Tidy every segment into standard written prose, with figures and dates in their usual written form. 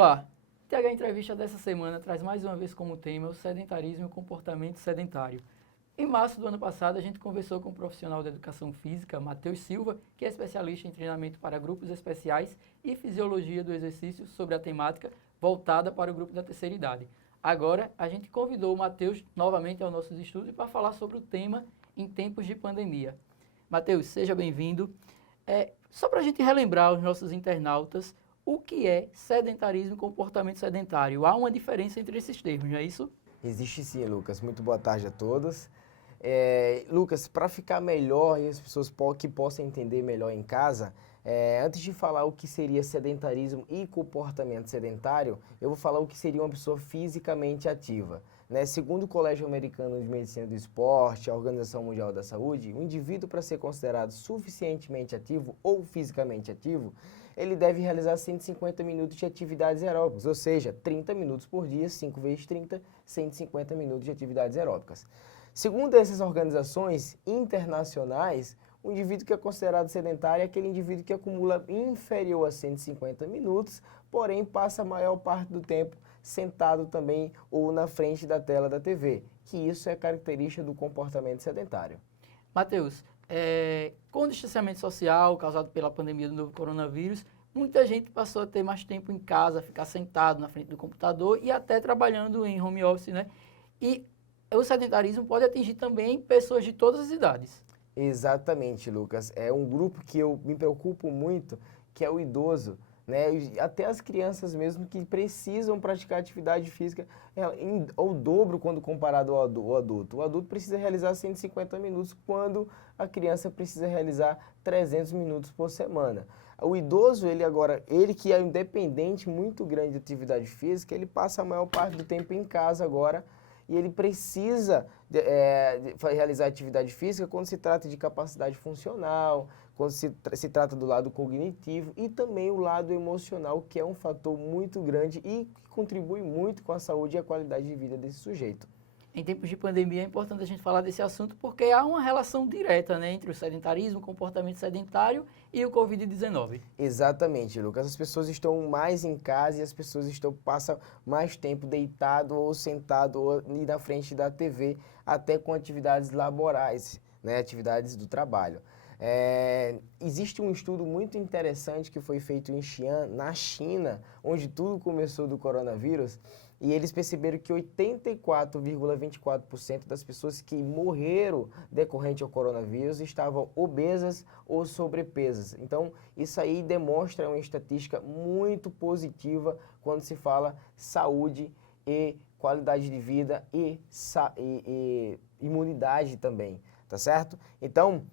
Olá, TH Entrevista dessa semana traz mais uma vez como tema o sedentarismo e o comportamento sedentário. Em março do ano passado, a gente conversou com o profissional da educação física, Matheus Silva, que é especialista em treinamento para grupos especiais e fisiologia do exercício sobre a temática voltada para o grupo da terceira idade. Agora, a gente convidou o Matheus novamente aos nossos estudos para falar sobre o tema em tempos de pandemia. Matheus, seja bem-vindo. Só para a gente relembrar os nossos internautas, o que é sedentarismo e comportamento sedentário? Há uma diferença entre esses termos, não é isso? Existe sim, Lucas. Muito boa tarde a todos. Lucas, para ficar melhor e as pessoas que possam entender melhor em casa, antes de falar o que seria sedentarismo e comportamento sedentário, eu vou falar o que seria uma pessoa fisicamente ativa. Né? Segundo o Colégio Americano de Medicina do Esporte, a Organização Mundial da Saúde, o indivíduo para ser considerado suficientemente ativo ou fisicamente ativo, ele deve realizar 150 minutos de atividades aeróbicas, ou seja, 30 minutos por dia, 5 vezes 30, 150 minutos de atividades aeróbicas. Segundo essas organizações internacionais, o indivíduo que é considerado sedentário é aquele indivíduo que acumula inferior a 150 minutos, porém passa a maior parte do tempo sentado também ou na frente da tela da TV, que isso é característica do comportamento sedentário. Matheus, com o distanciamento social causado pela pandemia do novo coronavírus, muita gente passou a ter mais tempo em casa, ficar sentado na frente do computador e até trabalhando em home office, né? E o sedentarismo pode atingir também pessoas de todas as idades. Exatamente, Lucas. É um grupo que eu me preocupo muito, que é o idoso, né? E até as crianças mesmo que precisam praticar atividade física ao dobro quando comparado ao adulto. O adulto precisa realizar 150 minutos quando a criança precisa realizar 300 minutos por semana. O idoso, ele que é independente muito grande de atividade física, ele passa a maior parte do tempo em casa agora, e ele precisa realizar atividade física quando se trata de capacidade funcional, quando se trata do lado cognitivo e também o lado emocional, que é um fator muito grande e que contribui muito com a saúde e a qualidade de vida desse sujeito. Em tempos de pandemia é importante a gente falar desse assunto porque há uma relação direta, né, entre o sedentarismo, o comportamento sedentário e o Covid-19. Exatamente, Lucas. As pessoas estão mais em casa e as pessoas passam mais tempo deitado ou sentado ou ali na frente da TV, até com atividades laborais, né, atividades do trabalho. Existe um estudo muito interessante que foi feito em Xi'an, na China, onde tudo começou do coronavírus, e eles perceberam que 84,24% das pessoas que morreram decorrente ao coronavírus estavam obesas ou sobrepesas. Então, isso aí demonstra uma estatística muito positiva quando se fala saúde e qualidade de vida e imunidade também, tá certo? Então,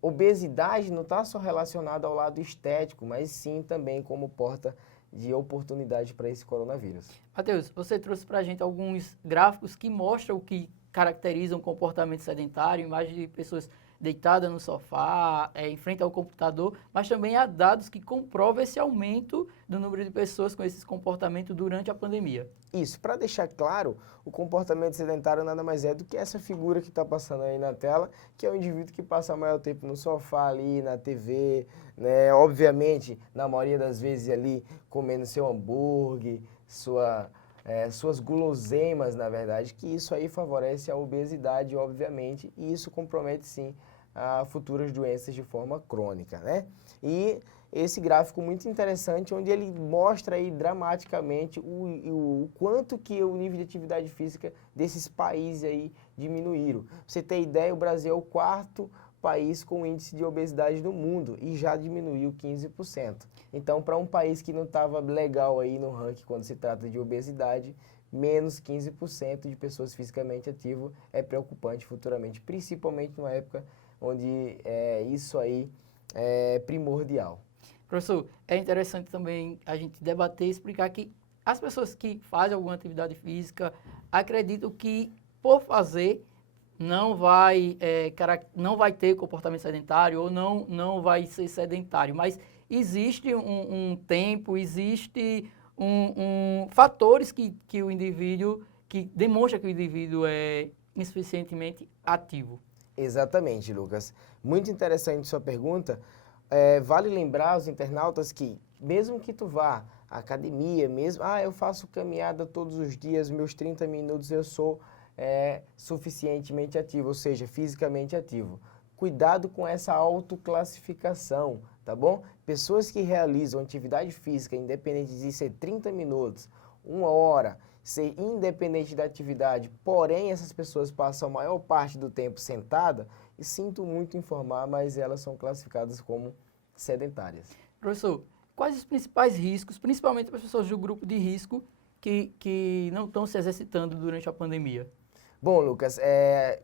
obesidade não está só relacionada ao lado estético, mas sim também como porta de oportunidade para esse coronavírus. Matheus, você trouxe para a gente alguns gráficos que mostram o que caracteriza um comportamento sedentário, imagens de pessoas deitadas no sofá, em frente ao computador, mas também há dados que comprovam esse aumento do número de pessoas com esses comportamentos durante a pandemia. Isso, para deixar claro, o comportamento sedentário nada mais é do que essa figura que está passando aí na tela, que é o indivíduo que passa maior tempo no sofá ali, na TV, né? Obviamente, na maioria das vezes ali, comendo seu hambúrguer, suas guloseimas, na verdade, que isso aí favorece a obesidade, obviamente, e isso compromete sim a futuras doenças de forma crônica, né? E esse gráfico muito interessante, onde ele mostra aí dramaticamente o quanto que o nível de atividade física desses países aí diminuíram. Pra você ter ideia, o Brasil é o quarto país com índice de obesidade do mundo e já diminuiu 15%. Então, para um país que não estava legal aí no ranking quando se trata de obesidade, menos 15% de pessoas fisicamente ativas é preocupante futuramente, principalmente numa época onde isso aí é primordial. Professor, é interessante também a gente debater e explicar que as pessoas que fazem alguma atividade física acreditam que, por fazer, não vai ter comportamento sedentário ou não vai ser sedentário. Mas existe um tempo, existe fatores que o indivíduo, que demonstra que o indivíduo é insuficientemente ativo. Exatamente, Lucas. Muito interessante sua pergunta. Vale lembrar aos internautas que mesmo que tu vá à academia, mesmo, eu faço caminhada todos os dias, meus 30 minutos eu sou suficientemente ativo, ou seja, fisicamente ativo. Cuidado com essa autoclassificação, tá bom? Pessoas que realizam atividade física, independente de ser 30 minutos, 1 hora, ser independente da atividade, porém essas pessoas passam a maior parte do tempo sentada, e sinto muito informar, mas elas são classificadas como sedentárias. Professor, quais os principais riscos, principalmente para as pessoas do grupo de risco que não estão se exercitando durante a pandemia? Bom, Lucas, é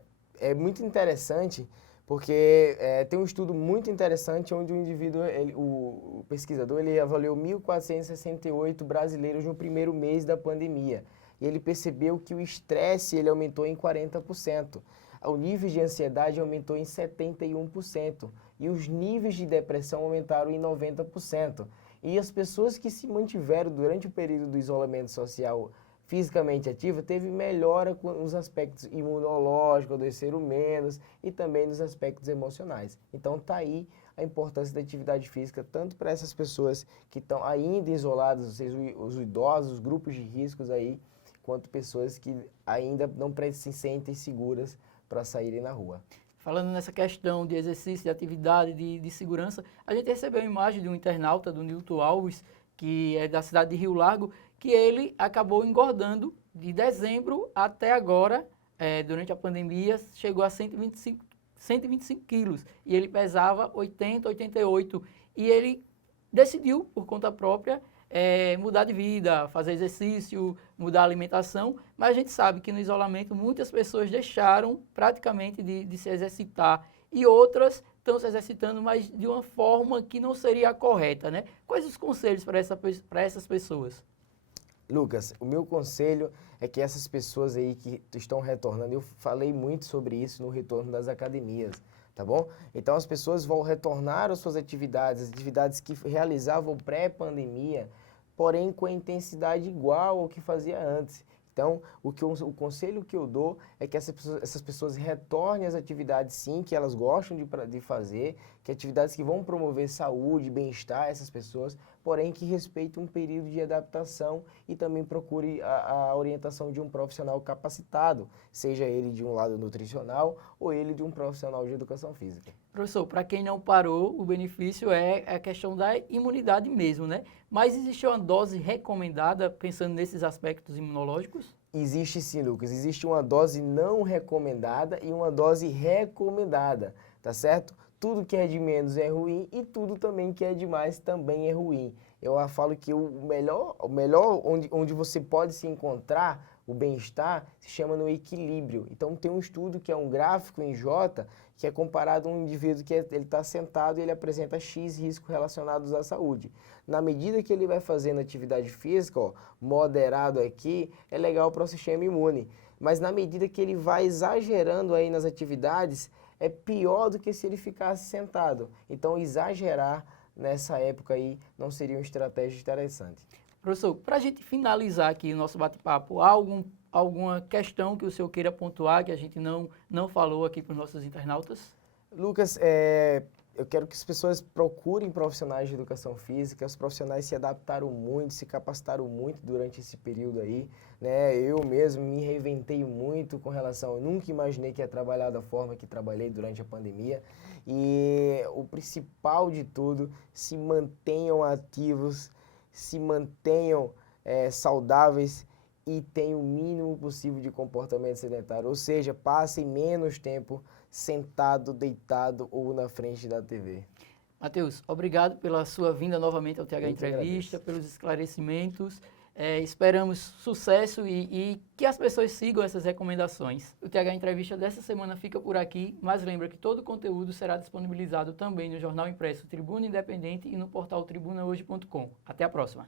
muito interessante porque tem um estudo muito interessante onde o indivíduo, o pesquisador, ele avaliou 1.468 brasileiros no primeiro mês da pandemia. E ele percebeu que o estresse ele aumentou em 40%, o nível de ansiedade aumentou em 71% e os níveis de depressão aumentaram em 90%. E as pessoas que se mantiveram durante o período do isolamento social fisicamente ativa, teve melhora nos aspectos imunológicos, adoeceram menos e também nos aspectos emocionais. Então tá aí a importância da atividade física, tanto para essas pessoas que estão ainda isoladas, ou seja, os idosos, os grupos de riscos aí, quanto pessoas que ainda não se sentem seguras para saírem na rua. Falando nessa questão de exercício, de atividade, de segurança, a gente recebeu a imagem de um internauta, do Nilton Alves, que é da cidade de Rio Largo, que ele acabou engordando de dezembro até agora, durante a pandemia, chegou a 125 quilos, e ele pesava 80, 88, e ele decidiu, por conta própria, mudar de vida, fazer exercício, mudar a alimentação, mas a gente sabe que no isolamento muitas pessoas deixaram praticamente de se exercitar, e outras estão se exercitando, mas de uma forma que não seria a correta, né? Quais os conselhos para essas pessoas? Lucas, o meu conselho é que essas pessoas aí que estão retornando, eu falei muito sobre isso no retorno das academias, tá bom? Então as pessoas vão retornar às suas atividades, as atividades que realizavam pré-pandemia, porém com a intensidade igual ao que fazia antes. Então, o conselho que eu dou é que essas pessoas retornem às atividades, sim, que elas gostam de fazer, que atividades que vão promover saúde, bem-estar a essas pessoas, porém que respeitem um período de adaptação e também procure a orientação de um profissional capacitado, seja ele de um lado nutricional ou ele de um profissional de educação física. Professor, para quem não parou, o benefício é a questão da imunidade mesmo, né? Mas existe uma dose recomendada, pensando nesses aspectos imunológicos? Existe sim, Lucas. Existe uma dose não recomendada e uma dose recomendada, tá certo? Tudo que é de menos é ruim e tudo também que é de mais também é ruim. Eu falo que o melhor onde você pode se encontrar o bem-estar se chama no equilíbrio. Então tem um estudo que é um gráfico em J, que é comparado a um indivíduo que ele está sentado e ele apresenta X riscos relacionados à saúde. Na medida que ele vai fazendo atividade física, moderado aqui, é legal para o sistema imune. Mas na medida que ele vai exagerando aí nas atividades, é pior do que se ele ficasse sentado. Então exagerar nessa época aí não seria uma estratégia interessante. Professor, para a gente finalizar aqui o nosso bate-papo, há alguma questão que o senhor queira pontuar que a gente não falou aqui para os nossos internautas? Lucas, eu quero que as pessoas procurem profissionais de educação física. Os profissionais se adaptaram muito, se capacitaram muito durante esse período aí, né? Eu mesmo me reinventei muito com relação... Eu nunca imaginei que ia trabalhar da forma que trabalhei durante a pandemia. E o principal de tudo, se mantenham ativos, se mantenham saudáveis e tenham o mínimo possível de comportamento sedentário. Ou seja, passem menos tempo sentado, deitado ou na frente da TV. Matheus, obrigado pela sua vinda novamente ao TH Entrevista, pelos esclarecimentos. Esperamos sucesso e que as pessoas sigam essas recomendações. O TH Entrevista dessa semana fica por aqui, mas lembra que todo o conteúdo será disponibilizado também no jornal impresso Tribuna Independente e no portal tribunahoje.com. Até a próxima!